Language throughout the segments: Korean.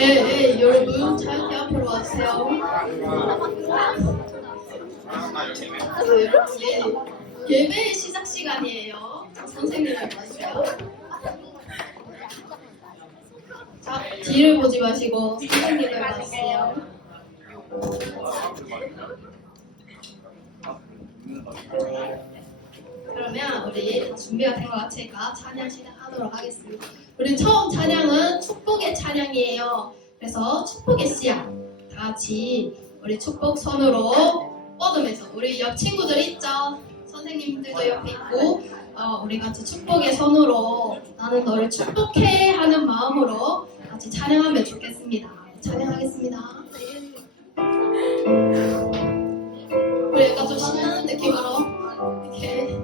네, 여러분 자유롭게 앞으로 와주세요. 여러분 예배의 시작 시간이에요. 선생님을 봐주세요. 자, 뒤를 보지 마시고 선생님을 봐주세요. 그러면 우리 준비가 된 것 같으니까 찬양 시작하도록 하겠습니다. 우리 처음 찬양은 축복의 찬양이에요. 그래서 축복의 씨앗 다 같이 우리 축복 선으로 뻗으면서 우리 옆 친구들 있죠? 선생님들도 옆에 있고 우리 같이 축복의 선으로 나는 너를 축복해 하는 마음으로 같이 찬양하면 좋겠습니다. 찬양하겠습니다. 우리 약간 좀 신나는 느낌으로 이렇게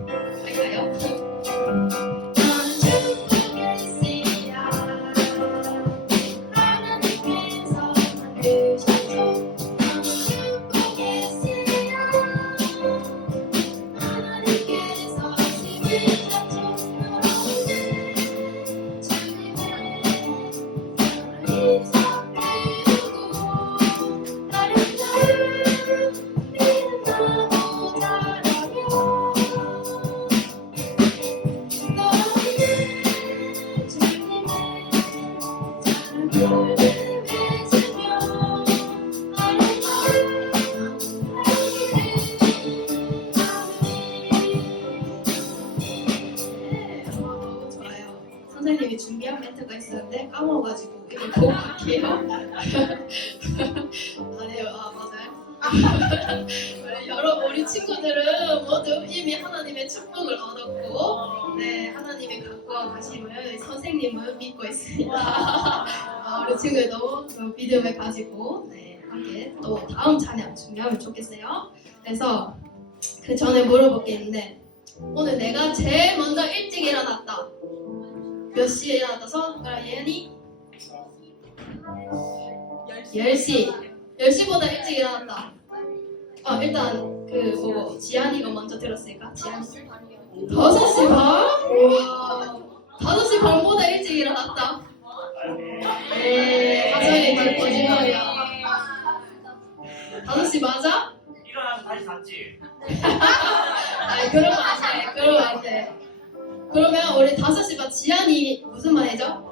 할까요? 선생님이 준비한 멘트가 있었는데 까먹어가지고 이거 보고 갈게요. 아니에요. 맞아요. 여러분 우리 친구들은 모두 이미 하나님의 축복을 얻었고 하나님이 갖고 가심을 선생님은 믿고 있습니다. 우리 친구들도 그 믿음을 가지고 함께 또 다음 찬양 준비하면 좋겠어요. 그래서 그 전에 물어볼 게 있는데 오늘 내가 제일 먼저 일찍 일어났다. 몇 시에 일어났어? 예은이? 10시. 10시보다 일찍 일어났다. 일단 지안이가 먼저 들었으니까 지안이 5시 반? 우와 5시 반보다 일찍 일어났다. 하정이 거짓말이야. 5시 맞아? 일어나면 다시 잤지. 아니 그러면 안 돼. 그러면 우리 5시 반 지안이 무슨 말이죠?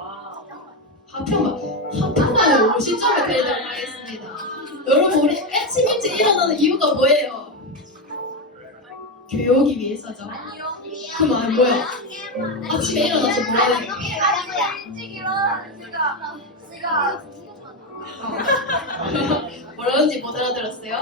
하평만에 50점을 드리도록 하겠습니다. 여러분 우리 아침 일찍 일어나는 이유가 뭐예요? 교육이 위해서죠. 그 말 뭐야? 아침에 일어나서 뭐 하는 거야? 뭐라는지 못 알아들었어요?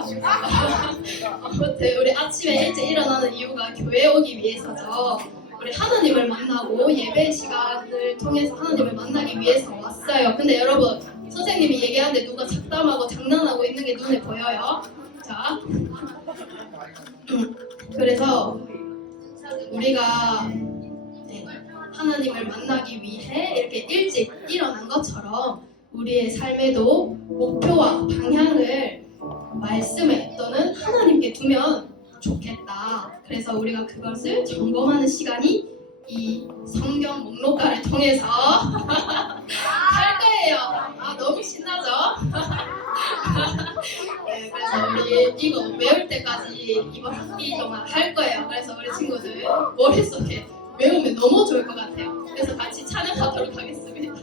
아무튼 우리 아침에 일찍 일어나는 이유가 교회 오기 위해서죠. 우리 하나님을 만나고 예배 시간을 통해서 하나님을 만나기 위해서 왔어요. 근데 여러분 선생님이 얘기하는데 누가 잡담하고 장난하고 있는 게 눈에 보여요. 자, 그래서 우리가 하나님을 만나기 위해 이렇게 일찍 일어난 것처럼 우리의 삶에도 목표와 방향을 말씀에 또는 하나님께 두면 좋겠다. 그래서 우리가 그것을 점검하는 시간이 이 성경 목록가를 통해서 할 거예요. 너무 신나죠? 그래서 우리 이거 외울 때까지 이번 학기 동안 할 거예요. 그래서 우리 친구들 머릿속에 외우면 너무 좋을 것 같아요. 그래서 같이 찬양하도록 하겠습니다.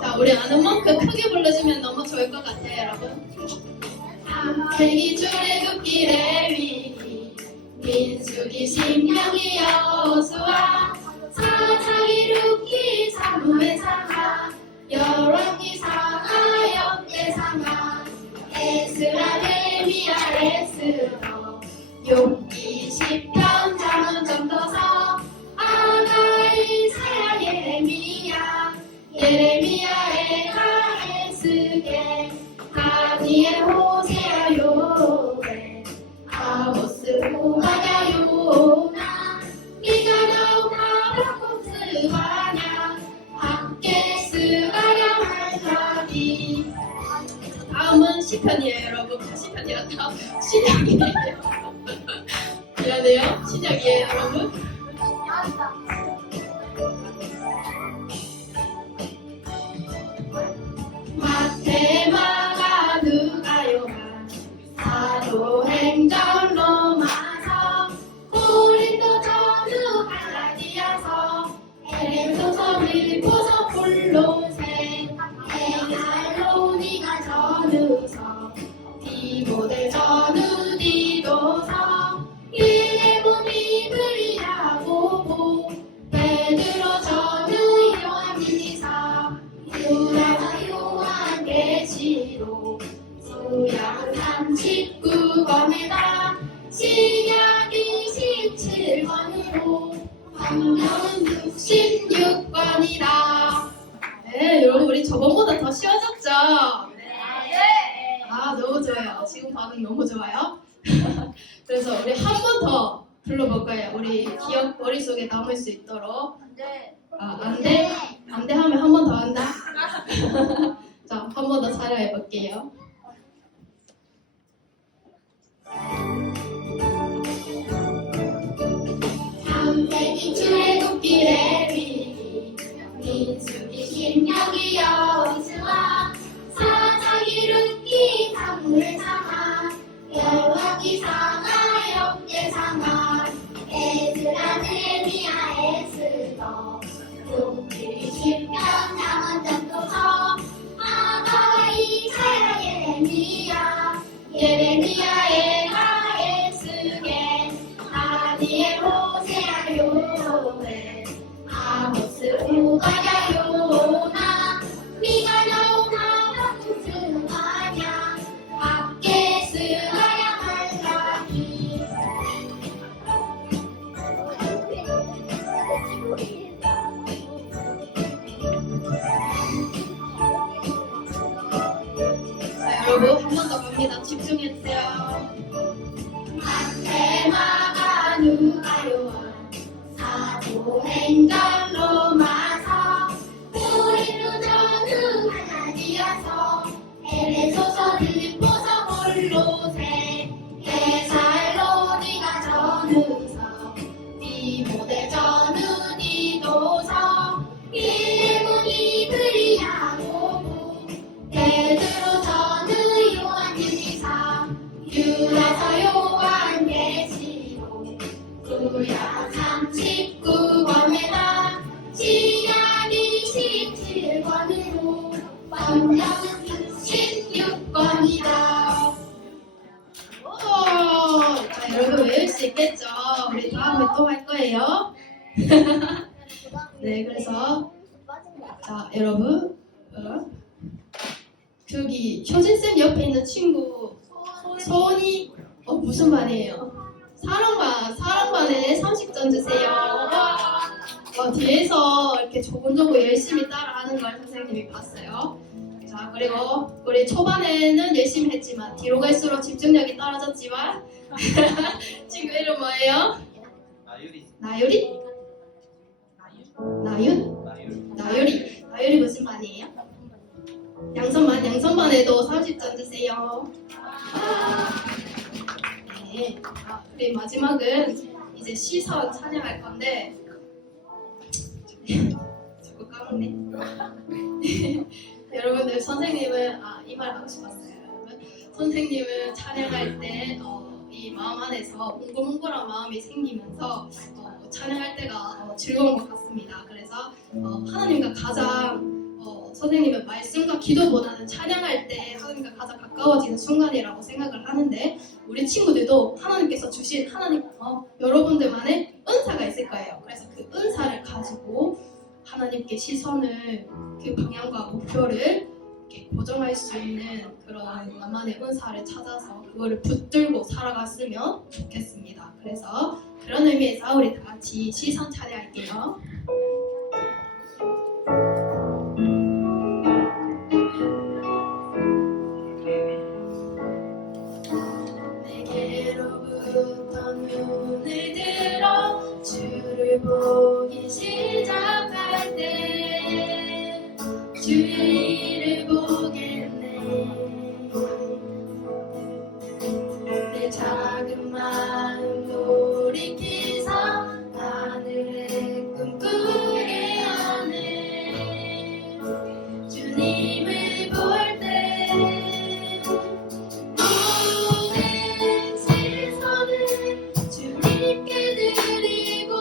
자, 우리 아는 만큼 크게 불러주면 너무 좋을 것 같아요, 여러분. 세기 출애굽기 레위기 민수기 신명기 여호수아 사사기 룻기 사무엘 상하 열왕기 상하 역대 상하 에스라 느헤미야 에스더 욥기 시편 잠언 전도서 아가 이사야 예레미야 에가 에스겔 다니엘 호세아 요엘 아모스 오바냐 요나 미가랴 하박국 스바냐 학개 스가랴 말라기. 다음은 시편이에요. 여러분 시편이란다 신약이에요. 미안해요. 신약이에요 여러분. 에서서 밀포서 불로새 에알로니가 전우서 디모델 전우디도서 일레몸이 브리야고보 베드로 전우 요한일리사 유다서 요한 계시록 수양 39권에다 신약 27권으로 성경은 66권이다. 네, 여러분 우리 저번보다 더 쉬워졌죠? 아, 너무 좋아요. 지금 반응 너무 좋아요. 그래서 우리 한 번 더 불러볼 거예요. 우리 기억 머릿속에 남을 수 있도록. 아, 안 돼? 안 돼 하면 한 번 더 한다? 자, 한 번 더 촬영해 볼게요. 삼세기 출애굽길에 미리 민수기 김여기 여호수아 사사기 룻기 사무엘 상하 여호와기상하 역대상하 에스라 느헤미야 에스더 룻기 십편 남은 전도서 아가와 이사야 예레미야 에가 에스겔 다니엘 호세아 요엘 아모스 우가랴 요나 미가 나오나 박수하냐 밖에 스가랴 말라기. 자, 여러분 한 번 더 갑니다. 집중해주세요. 마테마가 누가 요한 사도행전 로마서 우리로 전후 하나디아서 에베소서 빌립보서 골로새 데살로니가 전후서 디모데 전후디도서 일문이 브리야고보 베드로 전후 요한일리사 유다서 요한 계시록 구약 39권에다 신약 27권으로 성경은 66권이다. 자, 여러분 외울 수 있겠죠? 우리 다음에 또 할 거예요. 네, 그래서 자, 여러분 저기 효진쌤 옆에 있는 친구 소은이 무슨 반이에요? 사랑반에 30점 주세요. 뒤에서 이렇게 조곤조곤 열심히 따라하는 걸 선생님이 봤어요. 자, 그리고 우리 초반에는 열심히 했지만 뒤로 갈수록 집중력이 떨어졌지만 친구 이름 뭐예요? 나유리? 나유리 무슨 반이에요? 양선반에도 30점 주세요. 네. 우리 마지막은 이제 시선 찬양할 건데 자꾸 까먹네. 여러분들 선생님은 이 말 하고 싶었어요. 여러분 선생님은 찬양할 때 이 마음 안에서 몽글몽글한 마음이 생기면서 찬양할 때가 즐거운 것 같습니다. 그래서 하나님과 가장 선생님은 말씀과 기도보다는 찬양할 때 하나님과 가장 가까워지는 순간이라고 생각을 하는데 우리 친구들도 하나님께서 주신 여러분들만의 은사가 있을 거예요. 그래서 그 은사를 가지고 하나님께 시선을 그 방향과 목표를 이렇게 고정할 수 있는 그런 나만의 은사를 찾아서 그거를 붙들고 살아갔으면 좋겠습니다. 그래서 그런 의미에서 우리 다 같이 시선 찬양할게요. 내게로부터 눈을 들어 주를 보기 시작할 때 주의 일을 보겠네. 내 작은 마음 돌이키서 하늘의 꿈꾸게 하네. 주님을 볼 때 모든 시선을 주님께 드리고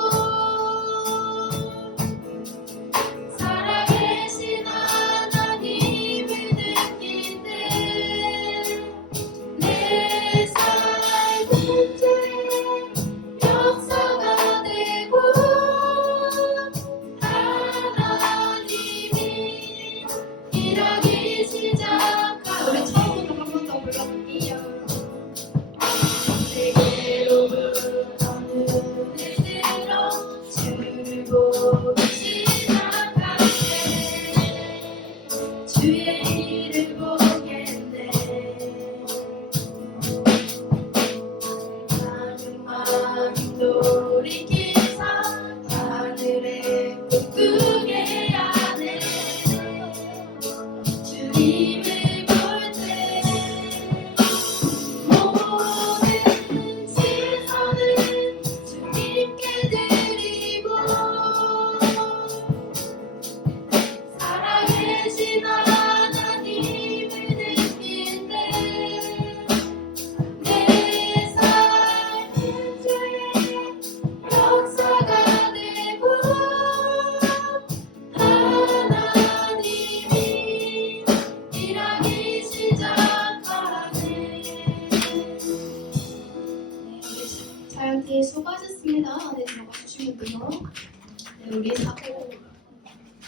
우리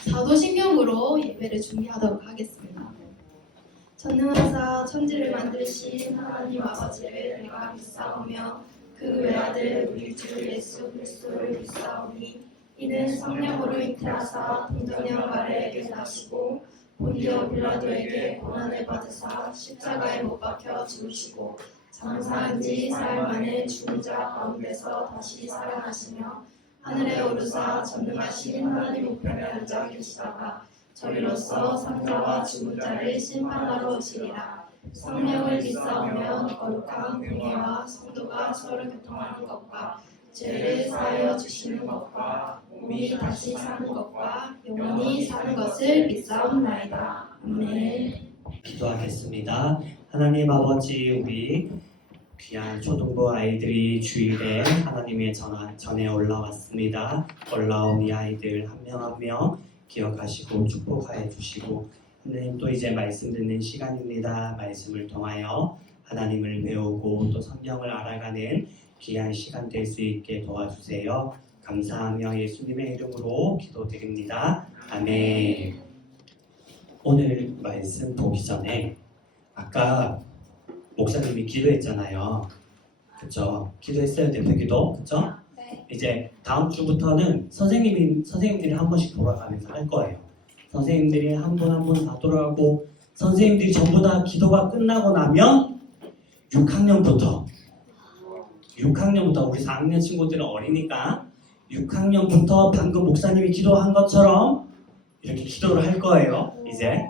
사도신경으로 예배를 준비하도록 하겠습니다. 전능하사 천지를 만드신 하나님 아버지를 내가 믿사오며 그 외아들 우리 주 예수 그리스도를 믿사오니 이는 성령으로 잉태하사 동정녀 마리아에게 나시고 본디오 빌라도에게 고난을 받으사 십자가에 못 박혀 죽으시고 장사한 지 사흘 만에 죽은 자 가운데서 다시 살아나시며 하늘에 오르사 전능하신 하나님 우편에 앉아 계시다가 저리로서 산자와 죽은 자를 심판하러 오시리라. 성령을 믿사오며 거룩한 공예와 성도가 서로 교통하는 것과 죄를 사하여 주시는 것과 몸이 다시 사는 것과 영원히 사는 것을 믿사옵나이다. 아멘. 기도하겠습니다. 하나님 아버지, 우리 귀한 초등부 아이들이 주일에 하나님의 전에 올라왔습니다. 올라온 이 아이들 한 명 한 명 기억하시고 축복하여 주시고, 하나님 또 이제 말씀 듣는 시간입니다. 말씀을 통하여 하나님을 배우고 또 성경을 알아가는 귀한 시간 될 수 있게 도와주세요. 감사하며 예수님의 이름으로 기도드립니다. 아멘. 오늘 말씀 보기 전에 아까 목사님이 기도했잖아요. 그쵸? 기도했어요, 대표기도. 그쵸? 네. 이제 다음 주부터는 선생님들이 한 번씩 돌아가면서 할 거예요. 선생님들이 한 분 한 분 다 돌아가고, 선생님들이 전부 다 기도가 끝나고 나면 6학년부터 우리 4학년 친구들은 어리니까 6학년부터 방금 목사님이 기도한 것처럼 이렇게 기도를 할 거예요. 이제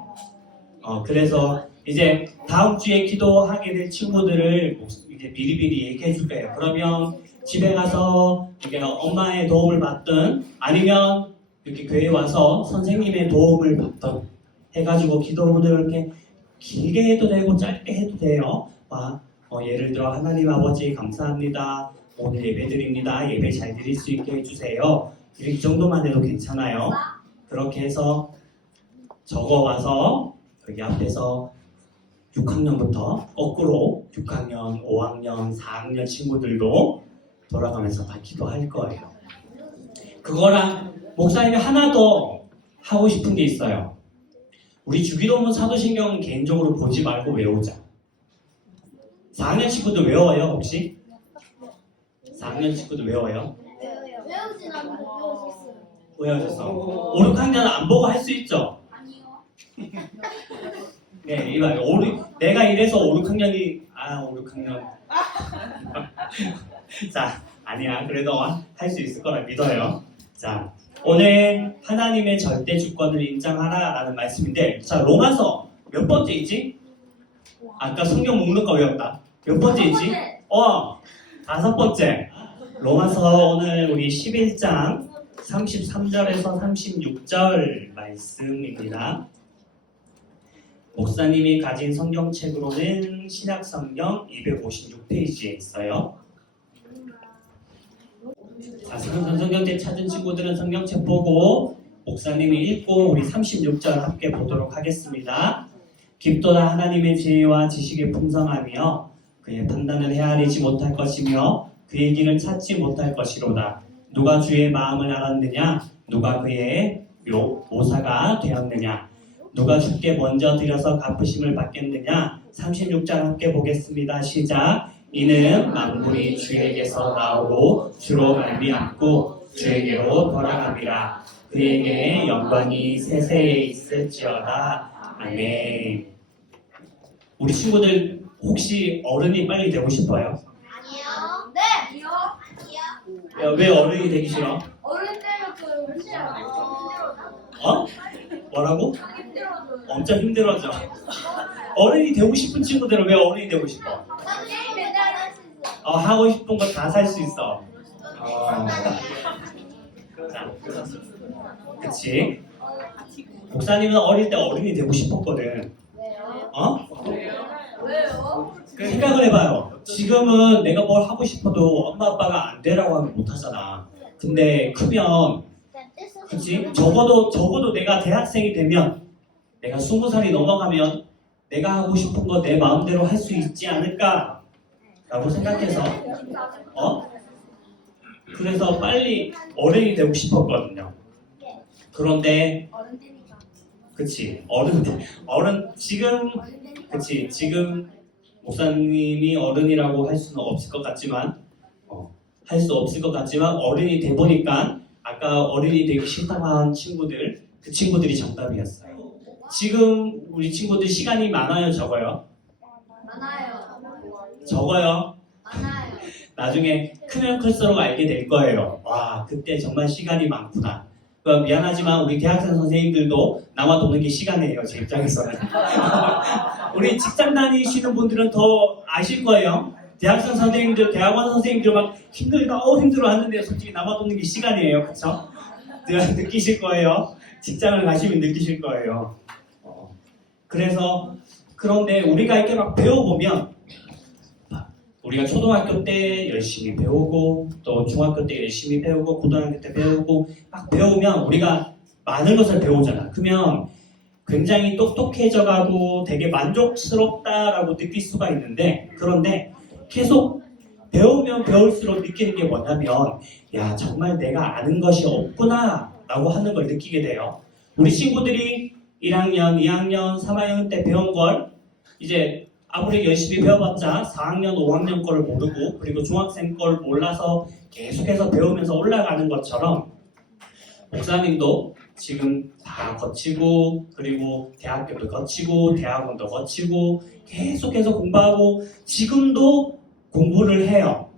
그래서 이제 다음 주에 기도하게 될 친구들을 이제 미리미리 얘기해 줄 거예요. 그러면 집에 가서 이렇게 엄마의 도움을 받든 아니면 이렇게 교회에 와서 선생님의 도움을 받든 해가지고 기도문을 이렇게 길게 해도 되고 짧게 해도 돼요. 예를 들어 하나님 아버지 감사합니다. 오늘 예배 드립니다. 예배 잘 드릴 수 있게 해주세요. 이 정도만 해도 괜찮아요. 그렇게 해서 적어와서 여기 앞에서 6학년부터 거꾸로 6학년, 5학년, 4학년 친구들도 돌아가면서 다 기도할 거예요. 그거랑 목사님이 하나 더 하고 싶은 게 있어요. 우리 주기도문 사도신경 개인적으로 보지 말고 외우자. 4학년 친구들 외워요, 혹시? 4학년 친구들 외워요? 외우진 않고 외울 수 있어요. 외워졌어. 5, 6학년은 안 보고 할 수 있죠? 아니요. 네, 이봐요. 내가 이래서 5, 6학년이 5, 6학년 자, 아니야. 그래도 할 수 있을 거라 믿어요. 자, 오늘 하나님의 절대 주권을 인정하라라는 말씀인데, 자, 로마서 몇 번째 있지? 아까 성경 목록과 외웠다. 몇 번째 있지? 5번째. 로마서 오늘 우리 11장 33절에서 36절 말씀입니다. 목사님이 가진 성경책으로는 신약성경 256페이지에 있어요. 자, 성경책 찾은 친구들은 성경책 보고 목사님이 읽고 우리 36절 함께 보도록 하겠습니다. 깊도다 하나님의 지혜와 지식에 풍성하며 그의 판단을 헤아리지 못할 것이며 그의 길을 찾지 못할 것이로다. 누가 주의 마음을 알았느냐? 누가 그의 모사가 되었느냐? 누가 주께 먼저 드려서 갚으심을 받겠느냐? 36절 함께 보겠습니다. 시작. 이는 만물이 주에게서 나오고 주로 말미암고 주에게로 돌아갑니다. 그에게 영광이 세세에 있을지어다. 아멘. 우리 친구들 혹시 어른이 빨리 되고 싶어요? 아니요. 네. 아니요. 아니요. 왜 어른이 되기 싫어? 어른 때는 그 힘들어요. 뭐라고? 힘들어져요. 엄청 힘들어져. 어른이 되고 싶은 친구들은 왜 어른이 되고 싶어? 게임 맨날 할 수 있어요. 하고 싶은 거 다 살 수 있어. 자, 그치? 목사님은 어릴 때 어른이 되고 싶었거든. 왜요? 왜요? 생각을 해봐요. 지금은 내가 뭘 하고 싶어도 엄마 아빠가 안 되라고 하면 못 하잖아. 근데 크면, 그치? 적어도 내가 대학생이 되면, 내가 20살이 넘어가면 내가 하고 싶은 거 내 마음대로 할 수 있지 않을까? 라고 생각해서, 그래서 빨리 어른이 되고 싶었거든요. 그런데 어른 때니까. 그치 어른 지금 어른 때니까. 그치 지금 목사님이 어른이라고 할 수는 없을 것 같지만 할 수 없을 것 같지만 어른이 돼 보니까 아까 어른이 되기 싫다고 한 친구들 그 친구들이 정답이었어요. 지금 우리 친구들 시간이 많아요, 적어요? 많아요. 적어요. 많아요. 나중에 크면 클수록 알게 될 거예요. 와, 그때 정말 시간이 많구나. 미안하지만 우리 대학생 선생님들도 나와 노는 게 시간이에요, 제 입장에서는. 우리 직장 다니시는 분들은 더 아실 거예요. 대학생 선생님들, 대학원 선생님들 막 힘들어 하는데 솔직히 나와 노는 게 시간이에요. 그쵸? 느끼실 거예요. 직장을 가시면 느끼실 거예요. 그래서 그런데 우리가 이렇게 막 배워보면 우리가 초등학교 때 열심히 배우고 또 중학교 때 열심히 배우고 고등학교 때 배우고 막 배우면 우리가 많은 것을 배우잖아. 그러면 굉장히 똑똑해져가고 되게 만족스럽다라고 느낄 수가 있는데 그런데 계속 배우면 배울수록 느끼는 게 뭐냐면 야 정말 내가 아는 것이 없구나 라고 하는 걸 느끼게 돼요. 우리 친구들이 1학년, 2학년, 3학년 때 배운 걸 이제 아무리 열심히 배워봤자 4학년, 5학년 거를 모르고 그리고 중학생 걸 몰라서 계속해서 배우면서 올라가는 것처럼 목사님도 지금 다 거치고 그리고 대학교도 거치고 대학원도 거치고 계속해서 공부하고 지금도 공부를 해요.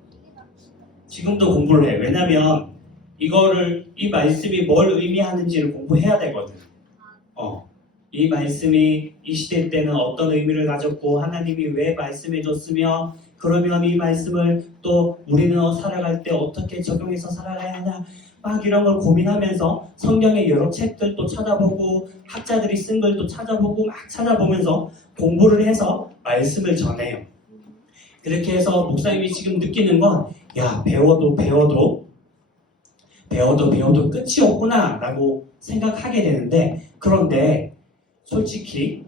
지금도 공부를 해요. 왜냐면 이 말씀이 뭘 의미하는지를 공부해야 되거든. 이 말씀이 이 시대 때는 어떤 의미를 가졌고 하나님이 왜 말씀해줬으며 그러면 이 말씀을 또 우리는 살아갈 때 어떻게 적용해서 살아가야 하냐 막 이런 걸 고민하면서 성경의 여러 책들도 찾아보고 학자들이 쓴 글도 찾아보고 막 찾아보면서 공부를 해서 말씀을 전해요. 그렇게 해서 목사님이 지금 느끼는 건 야 배워도 끝이 없구나 라고 생각하게 되는데 그런데 솔직히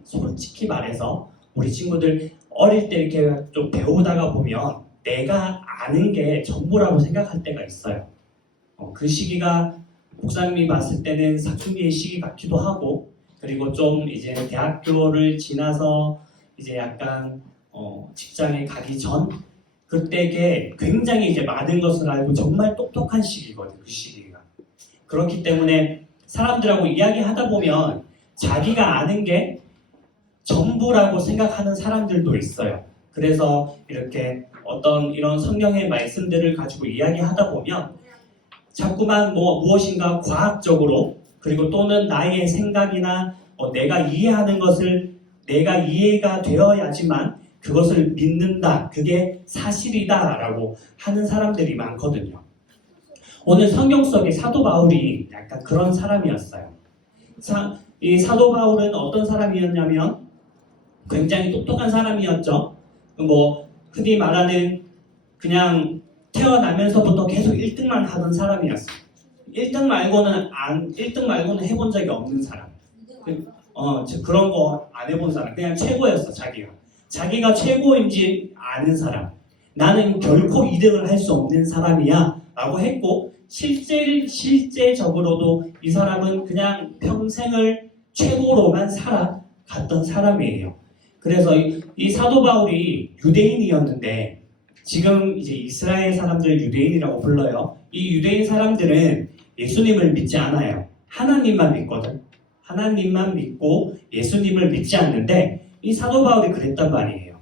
말해서 우리 친구들 어릴 때 이렇게 좀 배우다가 보면 내가 아는 게 전부라고 생각할 때가 있어요. 그 시기가 목사님이 봤을 때는 사춘기의 시기 같기도 하고 그리고 좀 이제 대학교를 지나서 이제 약간 직장에 가기 전 그때게 굉장히 이제 많은 것을 알고 정말 똑똑한 시기거든 그 시기가. 그렇기 때문에 사람들하고 이야기하다 보면 자기가 아는 게 전부라고 생각하는 사람들도 있어요. 그래서 이렇게 어떤 이런 성경의 말씀들을 가지고 이야기하다 보면 자꾸만 무엇인가 과학적으로 그리고 또는 나의 생각이나 내가 이해하는 것을 내가 이해가 되어야지만 그것을 믿는다. 그게 사실이다 라고 하는 사람들이 많거든요. 오늘 성경 속에 사도 바울이 약간 그런 사람이었어요. 이 사도 바울은 어떤 사람이었냐면 굉장히 똑똑한 사람이었죠. 흔히 말하는 그냥 태어나면서부터 계속 1등만 하던 사람이었어요. 1등 말고는 해본 적이 없는 사람. 그런 거 안 해본 사람. 그냥 최고였어, 자기가 최고인지 아는 사람. 나는 결코 2등을 할 수 없는 사람이야 라고 했고 실제적으로도 이 사람은 그냥 평생을 최고로만 살아갔던 사람이에요. 그래서 이 사도 바울이 유대인이었는데 지금 이제 이스라엘 사람들 유대인이라고 불러요. 이 유대인 사람들은 예수님을 믿지 않아요. 하나님만 믿거든. 하나님만 믿고 예수님을 믿지 않는데 이 사도 바울이 그랬단 말이에요.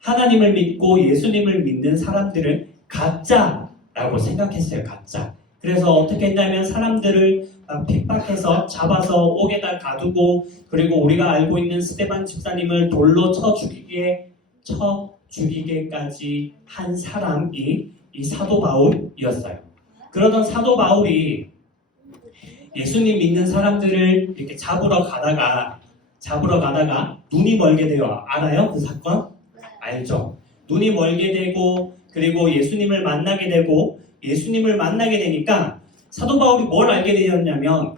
하나님을 믿고 예수님을 믿는 사람들은 가짜라고 생각했어요. 가짜. 그래서 어떻게 했냐면 사람들을 핍박해서 잡아서 옥에다 가두고 그리고 우리가 알고 있는 스데반 집사님을 돌로 쳐 죽이게까지 한 사람이 이 사도 바울이었어요. 그러던 사도 바울이 예수님 믿는 사람들을 이렇게 잡으러 가다가 눈이 멀게 돼요. 알아요? 그 사건? 알죠? 눈이 멀게 되고 그리고 예수님을 만나게 되니까 사도 바울이 뭘 알게 되었냐면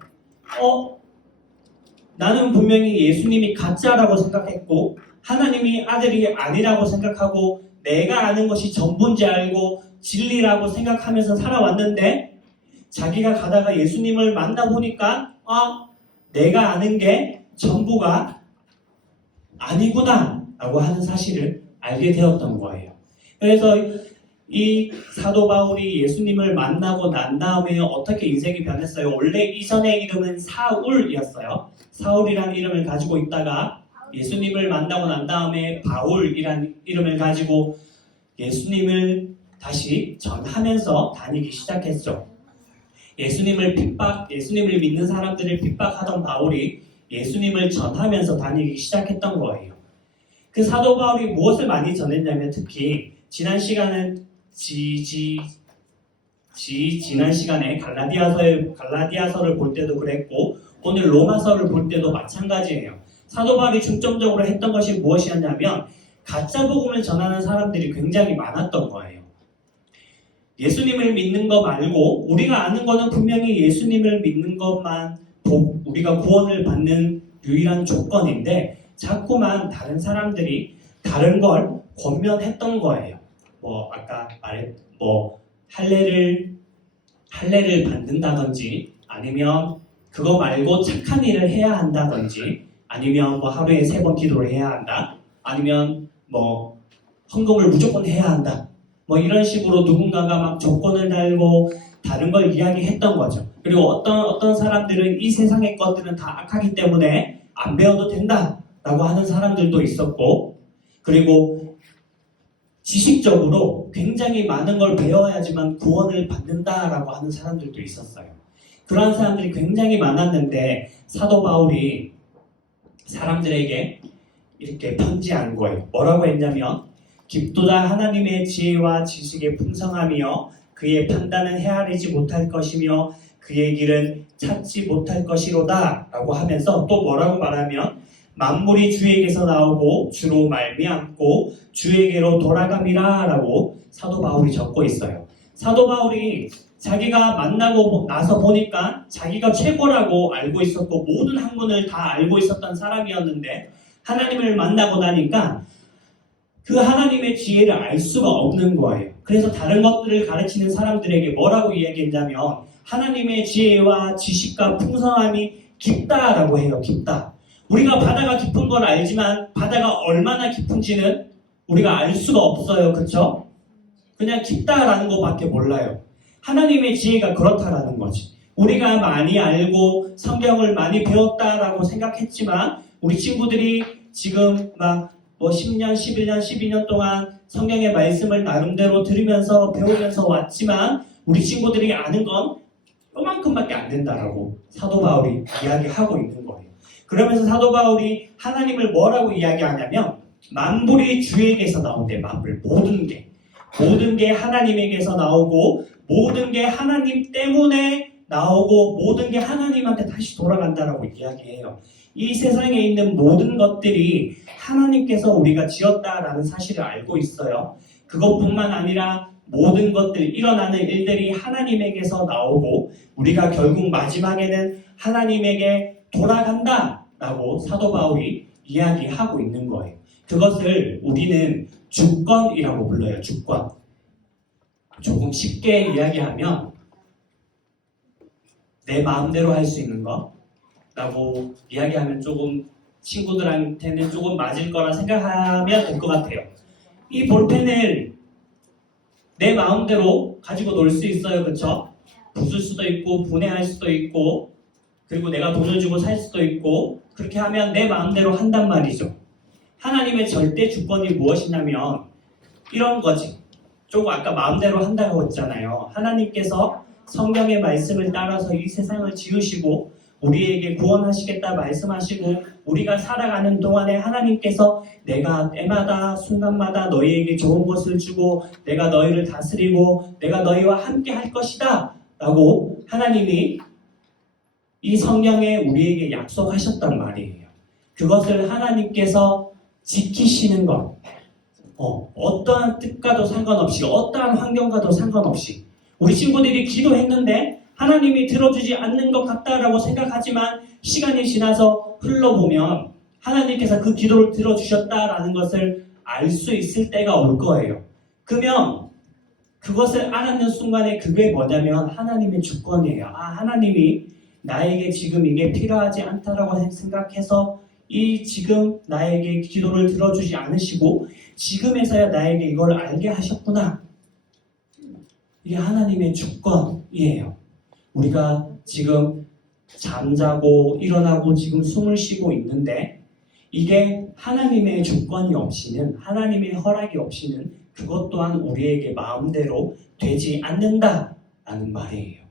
나는 분명히 예수님이 가짜라고 생각했고 하나님이 아들이 아니라고 생각하고 내가 아는 것이 전부인지 알고 진리라고 생각하면서 살아왔는데 자기가 가다가 예수님을 만나보니까 내가 아는 게 전부가 아니구나 라고 하는 사실을 알게 되었던 거예요. 그래서 이 사도 바울이 예수님을 만나고 난 다음에 어떻게 인생이 변했어요? 원래 이전의 이름은 사울이었어요. 사울이라는 이름을 가지고 있다가 예수님을 만나고 난 다음에 바울이라는 이름을 가지고 예수님을 다시 전하면서 다니기 시작했죠. 예수님을 믿는 사람들을 핍박하던 바울이 예수님을 전하면서 다니기 시작했던 거예요. 그 사도 바울이 무엇을 많이 전했냐면 특히 지난 시간에 갈라디아서를 볼 때도 그랬고 오늘 로마서를 볼 때도 마찬가지예요. 사도 바울이 중점적으로 했던 것이 무엇이었냐면 가짜 복음을 전하는 사람들이 굉장히 많았던 거예요. 예수님을 믿는 거 말고 우리가 아는 거는 분명히 예수님을 믿는 것만 우리가 구원을 받는 유일한 조건인데 자꾸만 다른 사람들이 다른 걸 권면했던 거예요. 아까 할례를 받는다든지 아니면 그거 말고 착한 일을 해야 한다든지 아니면 하루에 3번 기도를 해야 한다 아니면 헌금을 무조건 해야 한다 이런 식으로 누군가가 막 조건을 달고 다른 걸 이야기했던 거죠. 그리고 어떤 사람들은 이 세상의 것들은 다 악하기 때문에 안 배워도 된다라고 하는 사람들도 있었고 그리고 지식적으로 굉장히 많은 걸 배워야지만 구원을 받는다라고 하는 사람들도 있었어요. 그런 사람들이 굉장히 많았는데 사도 바울이 사람들에게 이렇게 편지한 거예요. 뭐라고 했냐면 깊도다 하나님의 지혜와 지식의 풍성함이여 그의 판단은 헤아리지 못할 것이며 그의 길은 찾지 못할 것이로다 라고 하면서 또 뭐라고 말하면 만물이 주에게서 나오고 주로 말미암고 주에게로 돌아감이라 라고 사도 바울이 적고 있어요. 사도 바울이 자기가 만나고 나서 보니까 자기가 최고라고 알고 있었고 모든 학문을 다 알고 있었던 사람이었는데 하나님을 만나고 나니까 그 하나님의 지혜를 알 수가 없는 거예요. 그래서 다른 것들을 가르치는 사람들에게 뭐라고 이야기했냐면 하나님의 지혜와 지식과 풍성함이 깊다라고 해요. 깊다. 우리가 바다가 깊은 걸 알지만 바다가 얼마나 깊은지는 우리가 알 수가 없어요. 그렇죠? 그냥 깊다라는 것밖에 몰라요. 하나님의 지혜가 그렇다라는 거지. 우리가 많이 알고 성경을 많이 배웠다라고 생각했지만 우리 친구들이 지금 10년, 11년, 12년 동안 성경의 말씀을 나름대로 들으면서 배우면서 왔지만 우리 친구들이 아는 건 요만큼밖에 안 된다라고 사도 바울이 이야기하고 있는 거예요. 그러면서 사도 바울이 하나님을 뭐라고 이야기하냐면 만물이 주에게서 나온대. 만물 모든 게 하나님에게서 나오고 모든 게 하나님 때문에 나오고 모든 게 하나님한테 다시 돌아간다라고 이야기해요. 이 세상에 있는 모든 것들이 하나님께서 우리가 지었다라는 사실을 알고 있어요. 그것뿐만 아니라 모든 것들, 일어나는 일들이 하나님에게서 나오고 우리가 결국 마지막에는 하나님에게 돌아간다라고 사도 바울이 이야기하고 있는 거예요. 그것을 우리는 주권이라고 불러요. 주권. 조금 쉽게 이야기하면 내 마음대로 할 수 있는 거라고 이야기하면 조금 친구들한테는 조금 맞을 거라 생각하면 될 것 같아요. 이 볼펜을 내 마음대로 가지고 놀 수 있어요. 그렇죠? 부술 수도 있고 분해할 수도 있고 그리고 내가 돈을 주고 살 수도 있고 그렇게 하면 내 마음대로 한단 말이죠. 하나님의 절대 주권이 무엇이냐면 이런 거지. 조금 아까 마음대로 한다고 했잖아요. 하나님께서 성경의 말씀을 따라서 이 세상을 지으시고 우리에게 구원하시겠다 말씀하시고 우리가 살아가는 동안에 하나님께서 내가 때마다 순간마다 너희에게 좋은 것을 주고 내가 너희를 다스리고 내가 너희와 함께 할 것이다 라고 하나님이 이 성경에 우리에게 약속하셨단 말이에요. 그것을 하나님께서 지키시는 것 어떠한 뜻과도 상관없이 어떠한 환경과도 상관없이 우리 친구들이 기도했는데 하나님이 들어주지 않는 것 같다라고 생각하지만 시간이 지나서 흘러보면 하나님께서 그 기도를 들어주셨다라는 것을 알 수 있을 때가 올 거예요. 그러면 그것을 알았는 순간에 그게 뭐냐면 하나님의 주권이에요. 하나님이 나에게 지금 이게 필요하지 않다라고 생각해서 이 지금 나에게 기도를 들어주지 않으시고 지금에서야 나에게 이걸 알게 하셨구나. 이게 하나님의 주권이에요. 우리가 지금 잠자고 일어나고 지금 숨을 쉬고 있는데 이게 하나님의 주권이 없이는 하나님의 허락이 없이는 그것 또한 우리에게 마음대로 되지 않는다라는 말이에요.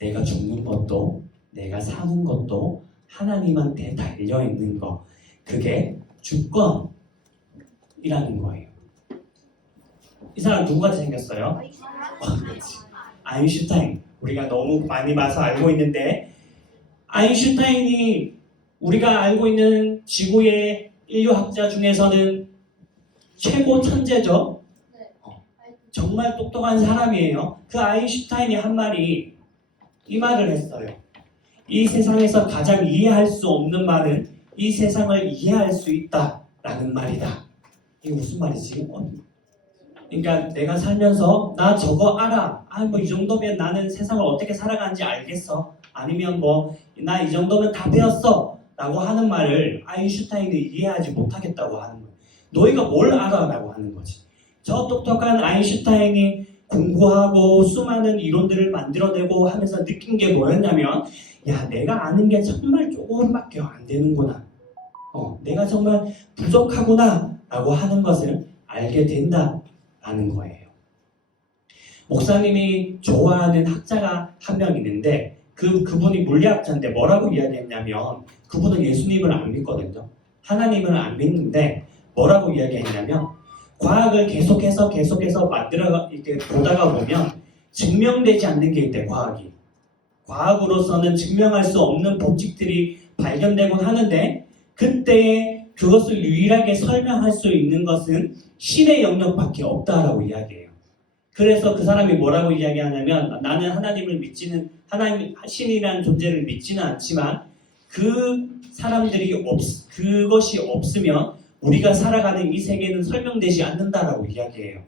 내가 죽는 것도 내가 사는 것도 하나님한테 달려있는 거 그게 주권이라는 거예요. 이 사람 누구같이 생겼어요? 아인슈타인. 우리가 너무 많이 봐서 알고 있는데 아인슈타인이 우리가 알고 있는 지구의 인류학자 중에서는 최고 천재죠. 정말 똑똑한 사람이에요. 그 아인슈타인이 한 말이 이 말을 했어요. 이 세상에서 가장 이해할 수 없는 말은 이 세상을 이해할 수 있다라는 말이다. 이게 무슨 말이지? 그러니까 내가 살면서 나 저거 알아. 뭐 이 정도면 나는 세상을 어떻게 살아가는지 알겠어. 아니면 뭐 나 이 정도면 다 배웠어. 라고 하는 말을 아인슈타인이 이해하지 못하겠다고 하는 거예요. 너희가 뭘 알아? 라고 하는 거지. 저 똑똑한 아인슈타인이 공부하고 수많은 이론들을 만들어내고 하면서 느낀 게 뭐였냐면 야 내가 아는 게 정말 조금밖에 안 되는구나. 내가 정말 부족하구나 라고 하는 것을 알게 된다라는 거예요. 목사님이 좋아하는 학자가 한 명 있는데 그분이 물리학자인데 뭐라고 이야기했냐면 그분은 예수님을 안 믿거든요. 하나님을 안 믿는데 뭐라고 이야기했냐면 과학을 계속해서 만들어 이렇게 보다가 보면 증명되지 않는 게 있대. 과학으로서는 증명할 수 없는 법칙들이 발견되곤 하는데 그때 그것을 유일하게 설명할 수 있는 것은 신의 영역밖에 없다라고 이야기해요. 그래서 그 사람이 뭐라고 이야기하냐면 나는 하나님을 믿지는 신이라는 존재를 믿지는 않지만 그 사람들이 그것이 없으면 우리가 살아가는 이 세계는 설명되지 않는다라고 이야기해요.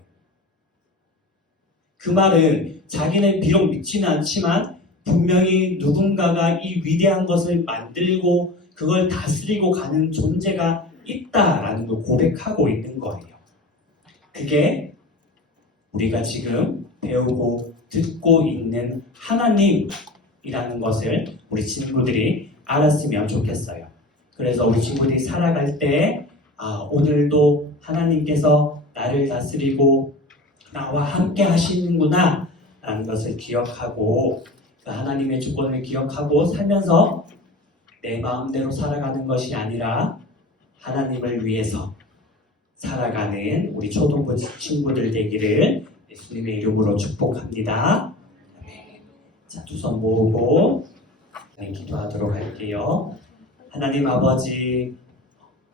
그 말은 자기는 비록 믿지는 않지만 분명히 누군가가 이 위대한 것을 만들고 그걸 다스리고 가는 존재가 있다라는 걸 고백하고 있는 거예요. 그게 우리가 지금 배우고 듣고 있는 하나님이라는 것을 우리 친구들이 알았으면 좋겠어요. 그래서 우리 친구들이 살아갈 때 오늘도 하나님께서 나를 다스리고 나와 함께 하시는구나 라는 것을 기억하고 그 하나님의 주권을 기억하고 살면서 내 마음대로 살아가는 것이 아니라 하나님을 위해서 살아가는 우리 초등부 친구들 되기를 예수님의 이름으로 축복합니다. 자, 두 손 모으고 기도하도록 할게요. 하나님 아버지,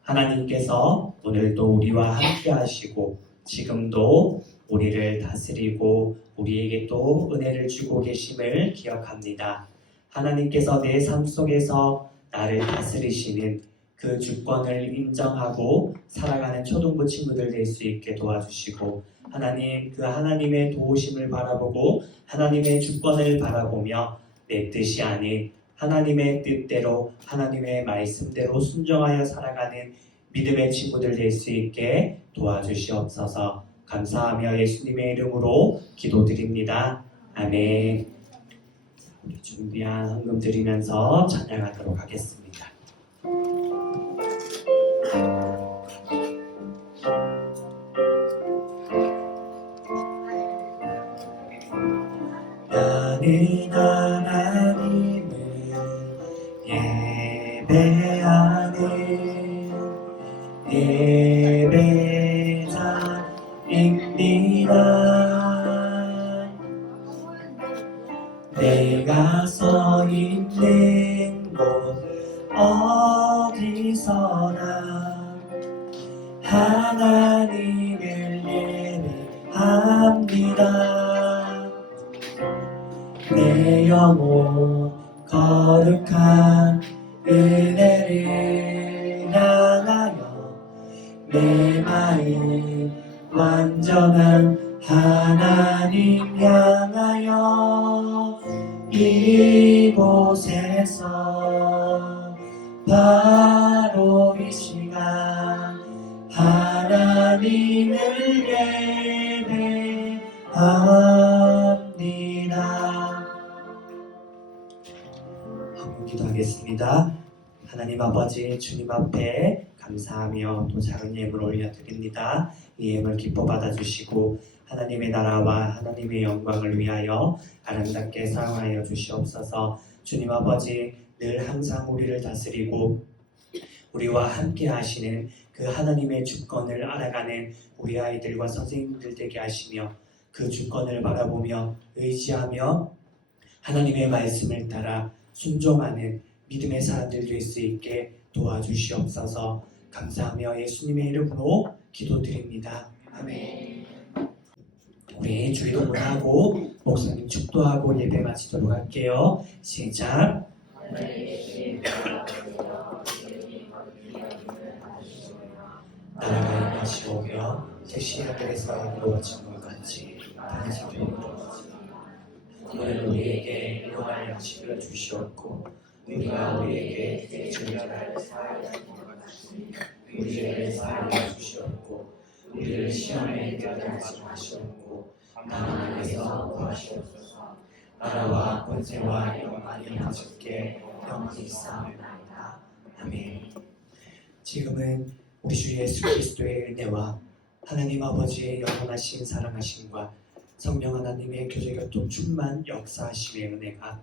하나님께서 오늘도 우리와 함께 하시고 지금도 우리를 다스리고 우리에게 또 은혜를 주고 계심을 기억합니다. 하나님께서 내 삶 속에서 나를 다스리시는 그 주권을 인정하고 살아가는 초등부 친구들 될 수 있게 도와주시고 하나님 그 하나님의 도우심을 바라보고 하나님의 주권을 바라보며 내 뜻이 아닌 하나님의 뜻대로 하나님의 말씀대로 순종하여 살아가는 믿음의 친구들 될 수 있게 도와주시옵소서. 감사하며 예수님의 이름으로 기도드립니다. 아멘. 우리 준비한 헌금 드리면서 찬양하도록 하겠습니다. 나는 하나님을 예배하는 예배자입니다. 내가 서 있는 곳 어디서나 하나님을 예배합니다. 내 영혼 거룩한 은혜를 향하여 내 마음 완전한 하나님 향하여 이곳에서 바로 이 시간 하나님을 예배합니다. 한번 기도하겠습니다. 하나님 아버지 주님 앞에 감사하며 또 작은 예물 올려드립니다. 이 예물 기뻐 받아주시고 하나님의 나라와 하나님의 영광을 위하여 아름답게 사용하여 주시옵소서. 주님 아버지 늘 항상 우리를 다스리고 우리와 함께 하시는 그 하나님의 주권을 알아가는 우리 아이들과 선생님들 되게 하시며 그 주권을 바라보며 의지하며 하나님의 말씀을 따라 순종하는 믿음의 사람들 될 수 있게 도와주시옵소서. 감사하며 예수님의 이름으로 기도드립니다. 아멘. 우리 주기도문 하고 목사님 축도하고 예배 마치도록 할게요. 시작. 나라가 임하시오며 뜻이 하늘에서 이루어진 것 같이 땅에서도 이루어지리라. 오늘 우리에게 일용할 양식을 주시옵고 우리가 우리에게 죄를 사하여 우리 죄를 사하여 주시옵고 우리를 시험에 이르게 하지 마시옵고 하나님께서 구하시옵소서. 나라와 권세와 영광이 아버지께 영원히 쌓옵나이다. 아멘. 지금은 우리 주 예수 그리스도의 은혜와 하나님 아버지의 영원하신 사랑하심과 성령 하나님의 교제교통 충만 역사하심의 은혜가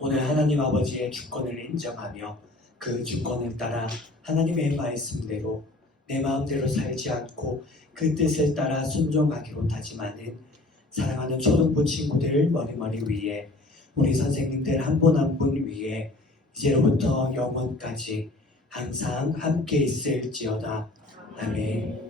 오늘 하나님 아버지의 주권을 인정하며 그 주권을 따라 하나님의 말씀대로 내 마음대로 살지 않고 그 뜻을 따라 순종하기로 다짐하는 사랑하는 초등부 친구들 머리머리 위에 우리 선생님들 한 분 한 분 위에 이제로부터 영원까지 항상 함께 있을지어다. 아멘.